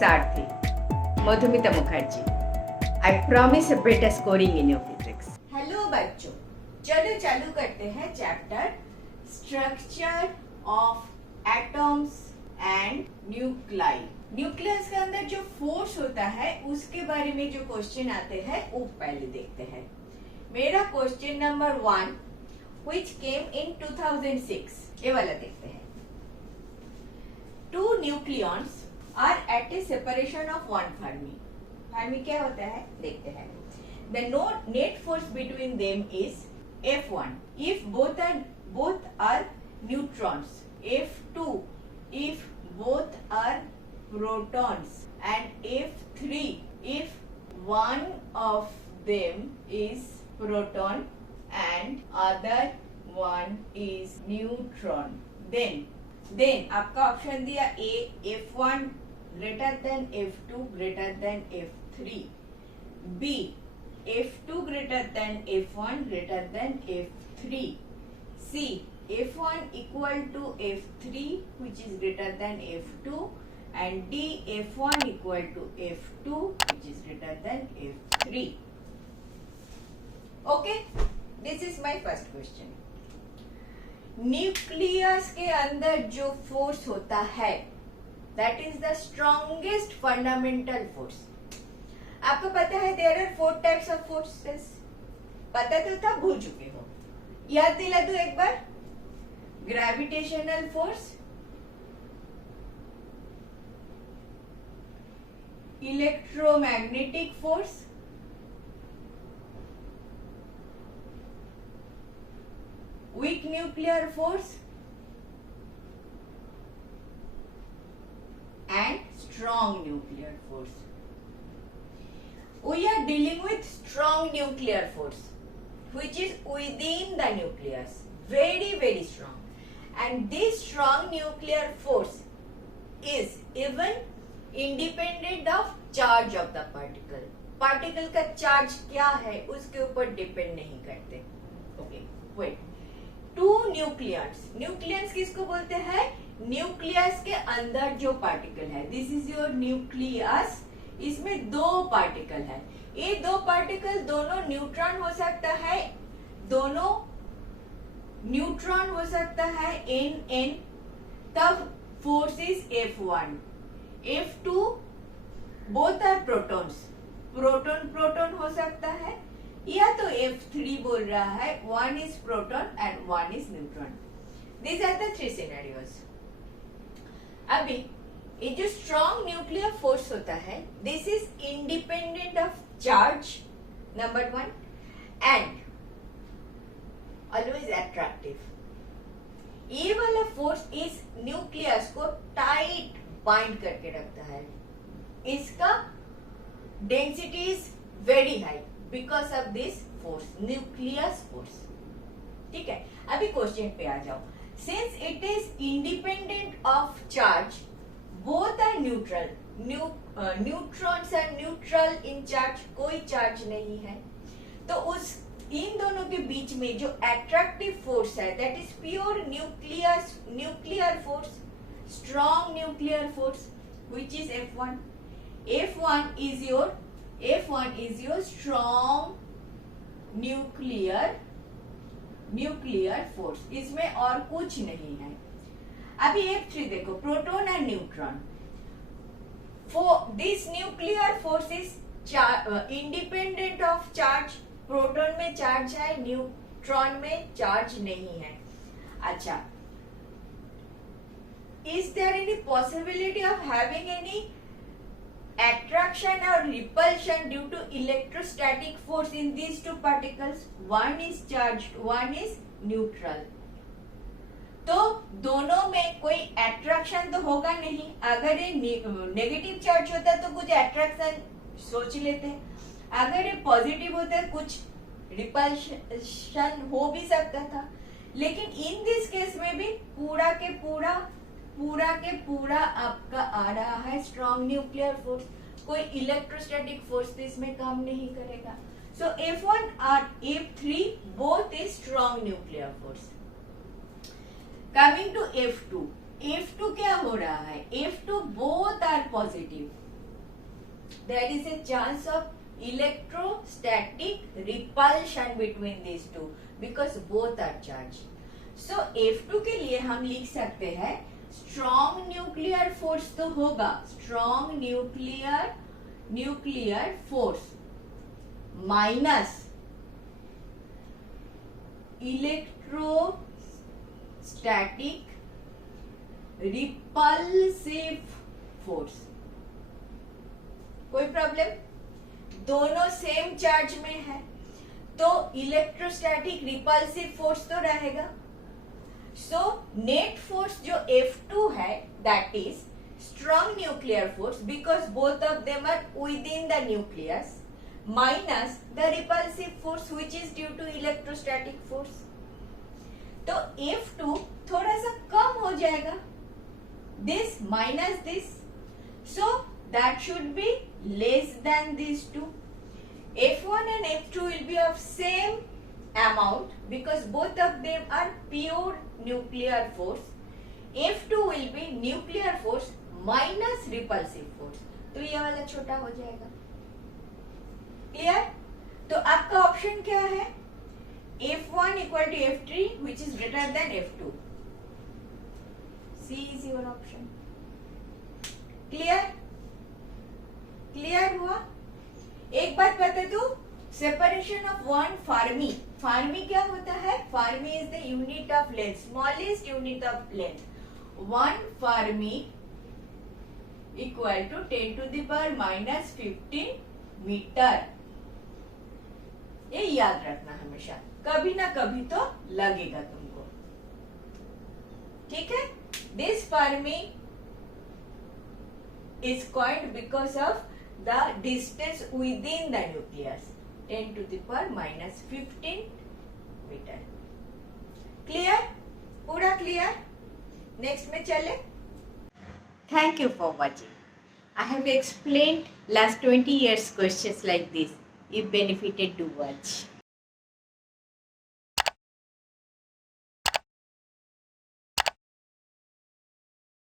Sarthi, Madhumita Mukherjee. I promise a better scoring in your physics. Hello बच्चों, चलो चालू करते हैं chapter structure of atoms and nuclei. Nucleus के अंदर जो फोर्स होता है उसके बारे में जो क्वेश्चन आते हैं वो पहले देखते हैं। मेरा question number 1 which came in 2006, ये वाला देखते हैं। Two nucleons are at a separation of one Fermi. Fermi क्या होता है देखते हैं। The net force between them is F1 if both are neutrons, F2 if both are protons, and F3 if one of them is proton and other one is neutron. Then आपका option दिया A F1 greater than F2 greater than F3, B F2 greater than F1 greater than F3, C F1 equal to F3 which is greater than F2, and D F1 equal to F2 which is greater than F3. Okay, this is my first question. Nucleus के अंदर जो force होता है that is the strongest fundamental force. आपको पता है there are 4 types of forces, पता तो था, भूल चुके हो, याद दिला दूं एक बार। Gravitational force, electromagnetic force, weak nuclear force and strong nuclear force. We are dealing with strong nuclear force which is within the nucleus, very strong, and this strong nuclear force is even independent of charge of the particle. Particle का charge क्या है उसके ऊपर depend नहीं करते। Okay, wait. To nucleus, nucleus किसको बोलते हैं? न्यूक्लियस के अंदर जो पार्टिकल है, दिस इज योर न्यूक्लियस। इसमें 2 पार्टिकल है, ये 2 पार्टिकल दोनों न्यूट्रॉन हो सकता है, दोनों न्यूट्रॉन हो सकता है n, तब force is F1, F2 both are protons, proton हो सकता है, या तो F3 बोल रहा है 1 is proton and 1 is neutron. These are the 3 scenarios. अभी ये जो strong nuclear force होता है, this is independent of charge, number 1, and always attractive. ये वाला force इस न्यूक्लियस को टाइट बाइंड करके रखता है। इसका density is very high because of this force, nucleus force. ठीक है, अभी क्वेश्चन पे आ जाओ। Since it is independent of charge, both are neutral, neutrons are neutral in charge, कोई चार्ज नहीं है, तो उस इन दोनों के बीच में जो अट्रैक्टिव फोर्स है that is pure nuclear force, strong nuclear force which is F1. F1 is your strong nuclear force, इसमें और कुछ नहीं है। अभी F3 देखो, proton and neutron. This nuclear force is independent of charge, proton में charge है, न्यूट्रॉन में चार्ज नहीं है। अच्छा, is there any possibility of having any attraction or repulsion due to electrostatic force in these 2 particles? One is charged, one is neutral. तो दोनों में कोई अट्रैक्शन तो होगा नहीं। अगर ये नेगेटिव चार्ज होता तो कुछ अट्रैक्शन सोच लेते, अगर ये पॉजिटिव होता कुछ रिपल्शन हो भी सकता था, लेकिन इन दिस केस में भी पूरा के पूरा आपका आ रहा है स्ट्रॉन्ग न्यूक्लियर फोर्स, कोई इलेक्ट्रोस्टैटिक फोर्स तो इसमें काम नहीं करेगा। सो F1 और F3 both is strong nuclear force. Coming to F2, F2 क्या हो रहा है? F2 both are positive, there is a chance of electrostatic repulsion between these two because both are charged. So F2 के लिए हम लिख सकते हैं स्ट्रॉन्ग न्यूक्लियर फोर्स तो होगा, strong nuclear force minus electrostatic repulsive force. कोई प्रॉब्लम? दोनों सेम चार्ज में है तो इलेक्ट्रोस्टैटिक रिपल्सिव फोर्स तो रहेगा. सो नेट फोर्स जो F2 है that is strong nuclear force because both of them are within the nucleus minus the repulsive force which is due to electrostatic force. तो F2 थोड़ा सा कम हो जाएगा, this minus this, so that should be less than these two. F1 and F2 will be of same amount because both of them are pure nuclear force. F2 will be nuclear force minus repulsive force. तो ये वाला छोटा हो जाएगा. Clear? तो आपका option क्या है? F1 equal to F3 which is greater than F2. C is your option. Clear हुआ? एक बात बता दूं, separation of one Fermi. Fermi क्या होता है? Fermi is the unit of length, smallest unit of length. 1 Fermi equal to 10 to the power minus 15 metre. ये याद रखना हमेशा, कभी ना कभी तो लगेगा तुमको. ठीक है? This Fermi is coined because of the distance within the nucleus, 10 to the power minus 15 metre. Clear? पूरा क्लियर? नेक्स्ट में चले. Thank you for watching. I have explained last 20 years questions like this. If benefited, do watch.